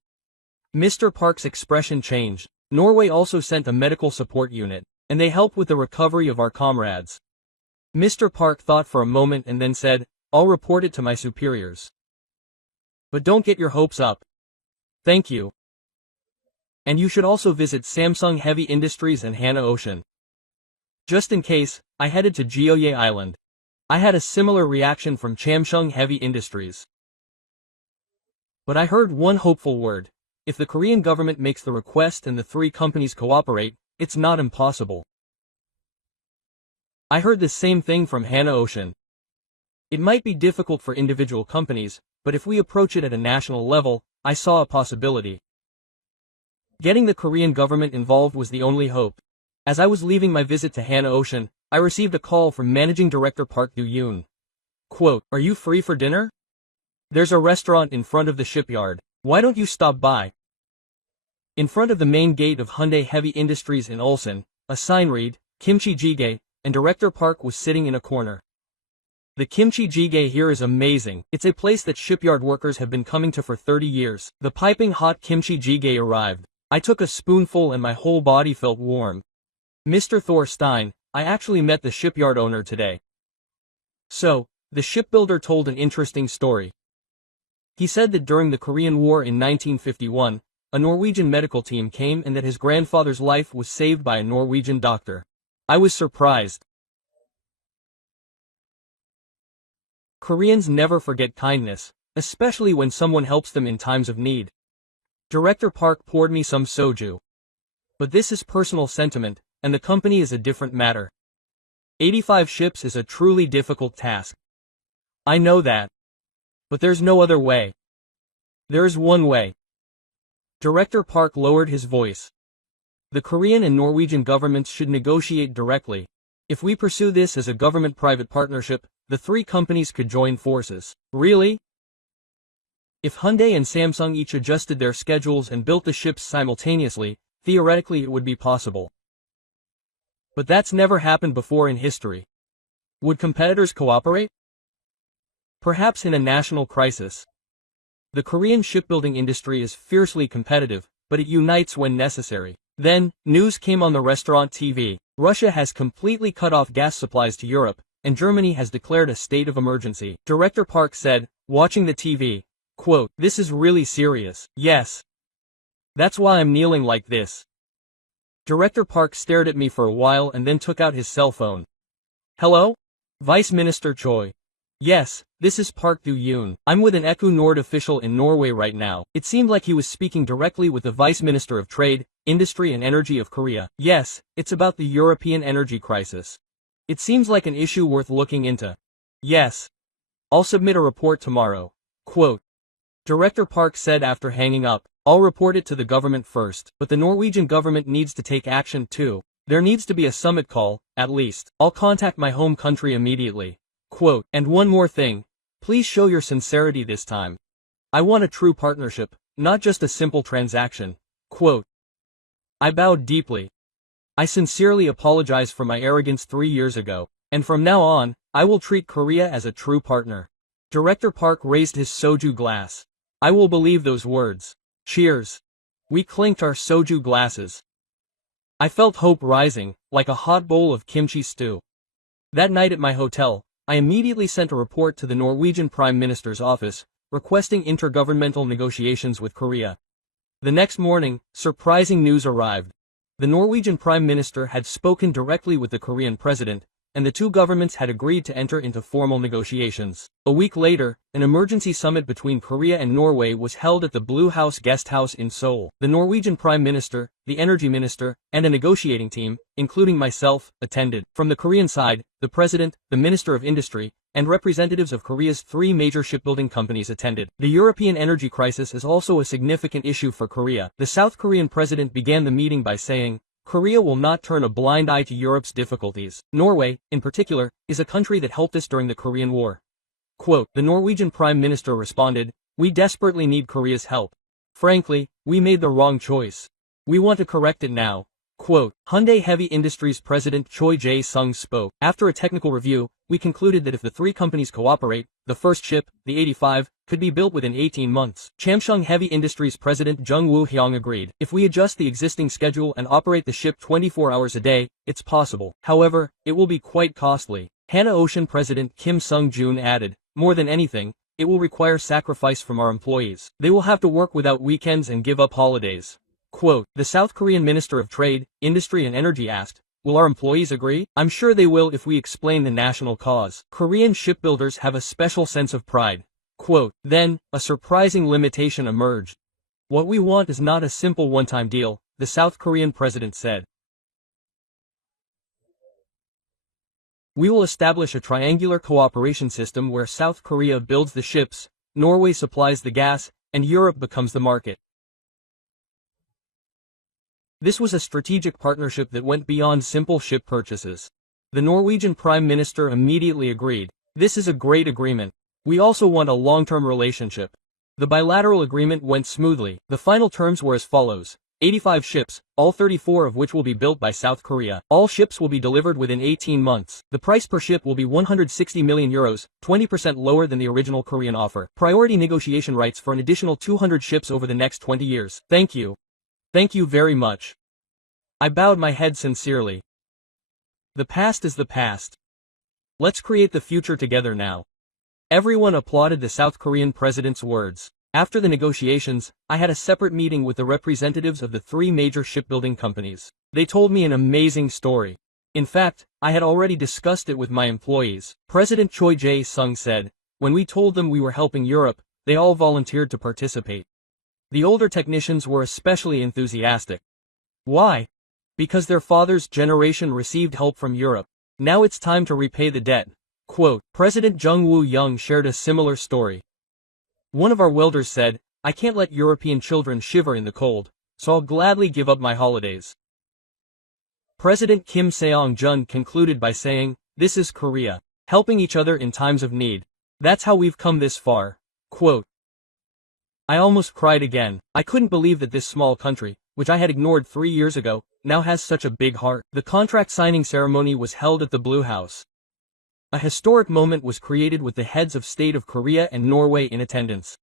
Mr. Park's expression changed. Norway also sent a medical support unit, and they helped with the recovery of our comrades. Mr. Park thought for a moment and then said, I'll report it to my superiors. But don't get your hopes up. Thank you. And you should also visit Samsung Heavy Industries and Hana Ocean. Just in case, I headed to Jeoye Island. I had a similar reaction from Samsung Heavy Industries. But I heard one hopeful word. If the Korean government makes the request and the three companies cooperate, it's not impossible. I heard the same thing from Hana Ocean. It might be difficult for individual companies, but if we approach it at a national level, I saw a possibility. Getting the Korean government involved was the only hope. As I was leaving my visit to Hana Ocean, I received a call from Managing Director Park Do-yoon. Quote, are you free for dinner? There's a restaurant in front of the shipyard. Why don't you stop by? In front of the main gate of Hyundai Heavy Industries in Ulsan, a sign read, Kimchi Jjigae, and Director Park was sitting in a corner. The kimchi jjigae here is amazing. It's a place that shipyard workers have been coming to for 30 years. The piping hot kimchi jjigae arrived. I took a spoonful and my whole body felt warm. Mr. Thor Stein, I actually met the shipyard owner today. So, the shipbuilder told an interesting story. He said that during the Korean War in 1951, a Norwegian medical team came and that his grandfather's life was saved by a Norwegian doctor. I was surprised. Koreans never forget kindness, especially when someone helps them in times of need. Director Park poured me some soju. But this is personal sentiment, and the company is a different matter. 85 ships is a truly difficult task. I know that. But there's no other way. There is one way. Director Park lowered his voice. The Korean and Norwegian governments should negotiate directly. If we pursue this as a government-private partnership, the three companies could join forces. Really? If Hyundai and Samsung each adjusted their schedules and built the ships simultaneously, theoretically it would be possible. But that's never happened before in history. Would competitors cooperate? Perhaps in a national crisis. The Korean shipbuilding industry is fiercely competitive, but it unites when necessary. Then, news came on the restaurant TV. Russia has completely cut off gas supplies to Europe, and Germany has declared a state of emergency. Director Park said, watching the TV, quote, this is really serious. Yes. That's why I'm kneeling like this. Director Park stared at me for a while and then took out his cell phone. Hello? Vice Minister Choi. Yes, this is Park Do-yoon. I'm with an Echo Nord official in Norway right now. It seemed like he was speaking directly with the Vice Minister of Trade, Industry and Energy of Korea. Yes, it's about the European energy crisis. It seems like an issue worth looking into. Yes. I'll submit a report tomorrow. Quote. Director Park said after hanging up, I'll report it to the government first, but the Norwegian government needs to take action too. There needs to be a summit call, at least. I'll contact my home country immediately. Quote, and one more thing. Please show your sincerity this time. I want a true partnership, not just a simple transaction. Quote. I bowed deeply. I sincerely apologize for my arrogance 3 years ago, and from now on, I will treat Korea as a true partner. Director Park raised his soju glass. I will believe those words. Cheers. We clinked our soju glasses. I felt hope rising, like a hot bowl of kimchi stew. That night at my hotel, I immediately sent a report to the Norwegian Prime Minister's office, requesting intergovernmental negotiations with Korea. The next morning, surprising news arrived. The Norwegian Prime Minister had spoken directly with the Korean president, and the two governments had agreed to enter into formal negotiations. A week later, an emergency summit between Korea and Norway was held at the Blue House guest house in Seoul. The Norwegian Prime Minister, the Energy Minister, and a negotiating team, including myself, attended. From the Korean side, the President, the Minister of Industry, and representatives of Korea's three major shipbuilding companies attended. The European energy crisis is also a significant issue for Korea. The South Korean president began the meeting by saying, "Korea will not turn a blind eye to Europe's difficulties. Norway, in particular, is a country that helped us during the Korean War." Quote, the Norwegian Prime Minister responded, "We desperately need Korea's help. Frankly, we made the wrong choice. We want to correct it now." Quote, Hyundai Heavy Industries President Choi Jae-sung spoke. "After a technical review, we concluded that if the three companies cooperate, the first ship, the 85, could be built within 18 months. Chamsung Heavy Industries President Jung Woo-hyung agreed. "If we adjust the existing schedule and operate the ship 24 hours a day, it's possible. However, it will be quite costly." Hana Ocean President Kim Sung-joon added, "More than anything, it will require sacrifice from our employees. They will have to work without weekends and give up holidays." Quote, the South Korean Minister of Trade, Industry and Energy asked, "Will our employees agree?" "I'm sure they will if we explain the national cause. Korean shipbuilders have a special sense of pride." Quote, then, a surprising limitation emerged. "What we want is not a simple one-time deal," the South Korean president said. "We will establish a triangular cooperation system where South Korea builds the ships, Norway supplies the gas, and Europe becomes the market." This was a strategic partnership that went beyond simple ship purchases. The Norwegian Prime Minister immediately agreed. "This is a great agreement. We also want a long-term relationship." The bilateral agreement went smoothly. The final terms were as follows. 85 ships, all 34 of which will be built by South Korea. All ships will be delivered within 18 months. The price per ship will be 160 million euros, 20% lower than the original Korean offer. Priority negotiation rights for an additional 200 ships over the next 20 years. "Thank you. Thank you very much." I bowed my head sincerely. The past is the past. Let's create the future together now. Everyone applauded the South Korean president's words. After the negotiations, I had a separate meeting with the representatives of the three major shipbuilding companies. They told me an amazing story. In fact, I had already discussed it with my employees. President Choi Jae-sung said, "When we told them we were helping Europe, they all volunteered to participate. The older technicians were especially enthusiastic. Why? Because their father's generation received help from Europe. Now it's time to repay the debt." Quote, President Jung Woo-hyung shared a similar story. "One of our welders said, 'I can't let European children shiver in the cold, so I'll gladly give up my holidays.'" President Kim Seong-jun concluded by saying, "This is Korea, helping each other in times of need. That's how we've come this far." Quote, I almost cried again. I couldn't believe that this small country, which I had ignored 3 years ago, now has such a big heart. The contract signing ceremony was held at the Blue House. A historic moment was created with the heads of state of Korea and Norway in attendance.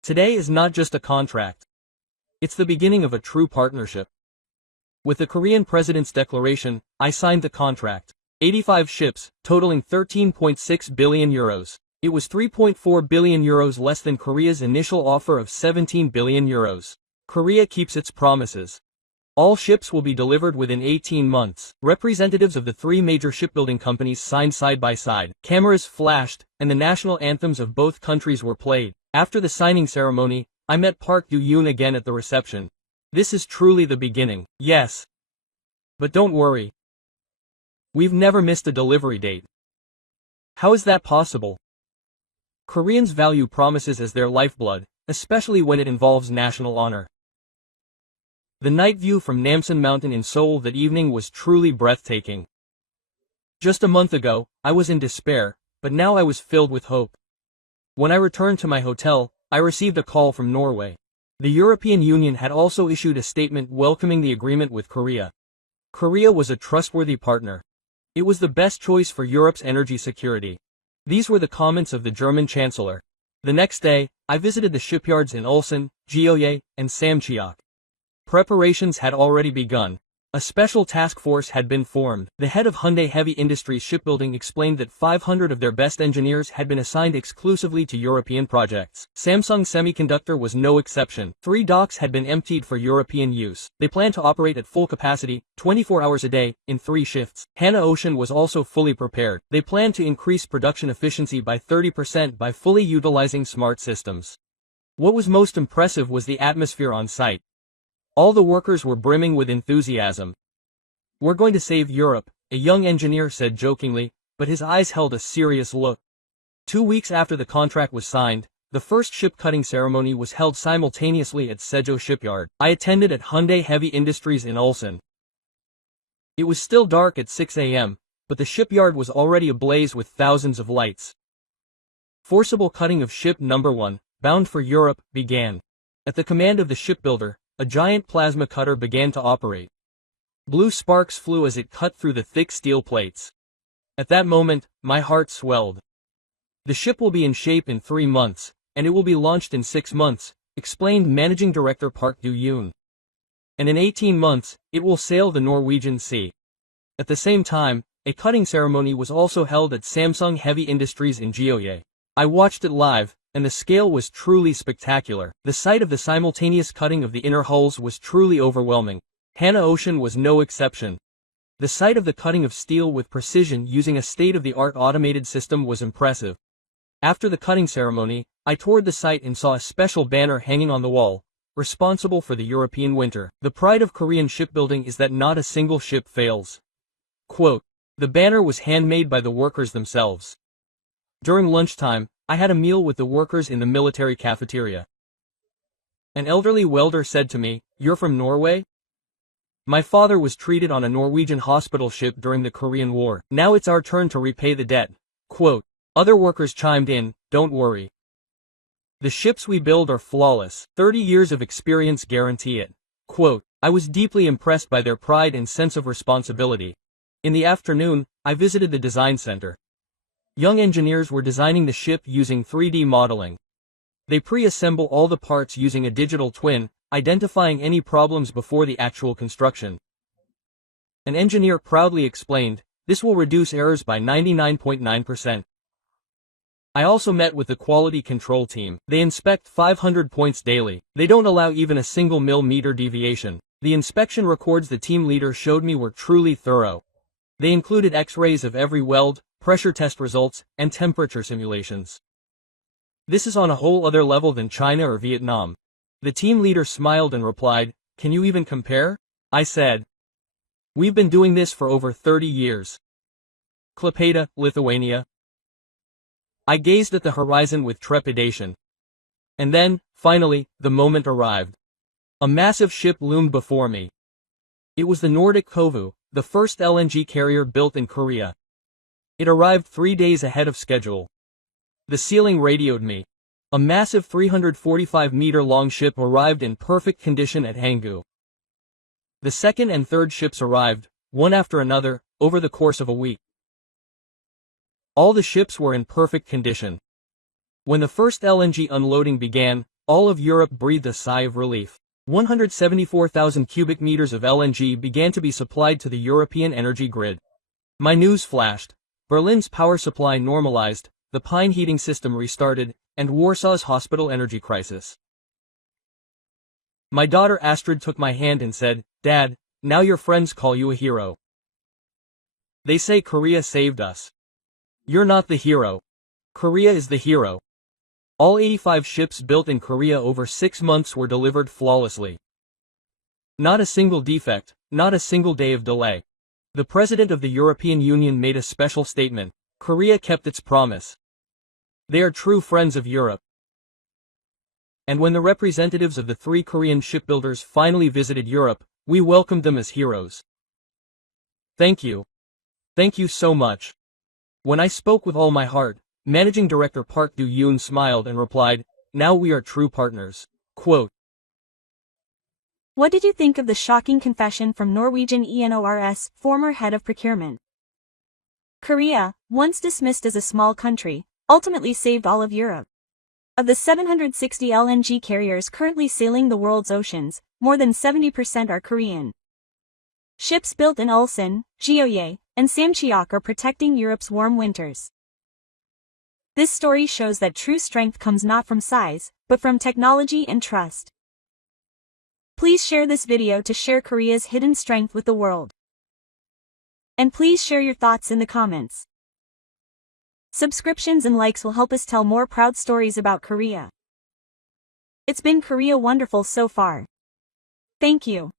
Today is not just a contract. It's the beginning of a true partnership. With the Korean president's declaration, I signed the contract. 85 ships, totaling 13.6 billion euros. It was 3.4 billion euros less than Korea's initial offer of 17 billion euros. Korea keeps its promises. All ships will be delivered within 18 months. Representatives of the three major shipbuilding companies signed side by side. Cameras flashed, and the national anthems of both countries were played. After the signing ceremony, I met Park Do-yoon again at the reception. "This is truly the beginning." "Yes. But don't worry. We've never missed a delivery date." "How is that possible?" Koreans value promises as their lifeblood, especially when it involves national honor. The night view from Namsan Mountain in Seoul that evening was truly breathtaking. Just a month ago, I was in despair, but now I was filled with hope. When I returned to my hotel, I received a call from Norway. The European Union had also issued a statement welcoming the agreement with Korea. Korea was a trustworthy partner. It was the best choice for Europe's energy security. These were the comments of the German Chancellor. The next day, I visited the shipyards in Ulsan, Gyeoye, and Samcheok. Preparations had already begun. A special task force had been formed. The head of Hyundai Heavy Industries Shipbuilding explained that 500 of their best engineers had been assigned exclusively to European projects. Samsung Semiconductor was no exception. 3 docks had been emptied for European use. They planned to operate at full capacity, 24 hours a day, in 3 shifts. Hanwha Ocean was also fully prepared. They planned to increase production efficiency by 30% by fully utilizing smart systems. What was most impressive was the atmosphere on site. All the workers were brimming with enthusiasm. "We're going to save Europe," a young engineer said jokingly, but his eyes held a serious look. 2 weeks after the contract was signed, the first ship cutting ceremony was held simultaneously at Sezhou Shipyard. I attended at Hyundai Heavy Industries in Ulsan. It was still dark at 6 a.m., but the shipyard was already ablaze with thousands of lights. Forcible cutting of ship number 1, bound for Europe, began. At the command of the shipbuilder, a giant plasma cutter began to operate. Blue sparks flew as it cut through the thick steel plates. At that moment, my heart swelled. "The ship will be in shape in 3 months, and it will be launched in 6 months, explained Managing Director Park Do-yoon. And in 18 months, it will sail the Norwegian Sea." At the same time, a cutting ceremony was also held at Samsung Heavy Industries in Gyeoye. I watched it live, and the scale was truly spectacular. The sight of the simultaneous cutting of the inner hulls was truly overwhelming. Hanwha Ocean was no exception. The sight of the cutting of steel with precision using a state-of-the-art automated system was impressive. After the cutting ceremony, I toured the site and saw a special banner hanging on the wall, responsible for the European winter. The pride of Korean shipbuilding is that not a single ship fails. Quote, "The banner was handmade by the workers themselves." During lunchtime, I had a meal with the workers in the military cafeteria. An elderly welder said to me, "You're from Norway?" My father was treated on a Norwegian hospital ship during the Korean War. "Now it's our turn to repay the debt." Quote. Other workers chimed in, "Don't worry. The ships we build are flawless. 30 years of experience guarantee it." Quote. I was deeply impressed by their pride and sense of responsibility. In the afternoon, I visited the design center. Young engineers were designing the ship using 3D modeling. They pre-assemble all the parts using a digital twin, identifying any problems before the actual construction. An engineer proudly explained, "This will reduce errors by 99.9%. I also met with the quality control team. They inspect 500 points daily. They don't allow even a single millimeter deviation. The inspection records the team leader showed me were truly thorough. They included X-rays of every weld, pressure test results, and temperature simulations. This is on a whole other level than China or Vietnam." The team leader smiled and replied, "Can you even compare?" I said, "We've been doing this for over 30 years. Klaipėda, Lithuania." I gazed at the horizon with trepidation. And then, finally, the moment arrived. A massive ship loomed before me. It was the Nordic Kovu, the first LNG carrier built in Korea. It arrived 3 days ahead of schedule. The ceiling radioed me. A massive 345-meter-long ship arrived in perfect condition at Hanggu. The second and third ships arrived, one after another, over the course of a week. All the ships were in perfect condition. When the first LNG unloading began, all of Europe breathed a sigh of relief. 174,000 cubic meters of LNG began to be supplied to the European energy grid. My news flashed. Berlin's power supply normalized, the Pine heating system restarted, and Warsaw's hospital energy crisis. My daughter Astrid took my hand and said, "Dad, now your friends call you a hero. They say Korea saved us. You're not the hero. Korea is the hero." All 85 ships built in Korea over 6 months were delivered flawlessly. Not a single defect, not a single day of delay. The President of the European Union made a special statement. Korea kept its promise. They are true friends of Europe. And when the representatives of the 3 Korean shipbuilders finally visited Europe, we welcomed them as heroes. Thank you. Thank you so much. When I spoke with all my heart, Managing Director Park Do-yoon smiled and replied, "Now we are true partners." Quote. What did you think of the shocking confession from Norwegian ENOR's former head of procurement? Korea, once dismissed as a small country, ultimately saved all of Europe. Of the 760 LNG carriers currently sailing the world's oceans, more than 70% are Korean. Ships built in Ulsan, Gyeoye, and Samcheok are protecting Europe's warm winters. This story shows that true strength comes not from size, but from technology and trust. Please share this video to share Korea's hidden strength with the world. And please share your thoughts in the comments. Subscriptions and likes will help us tell more proud stories about Korea. It's been Korea wonderful so far. Thank you.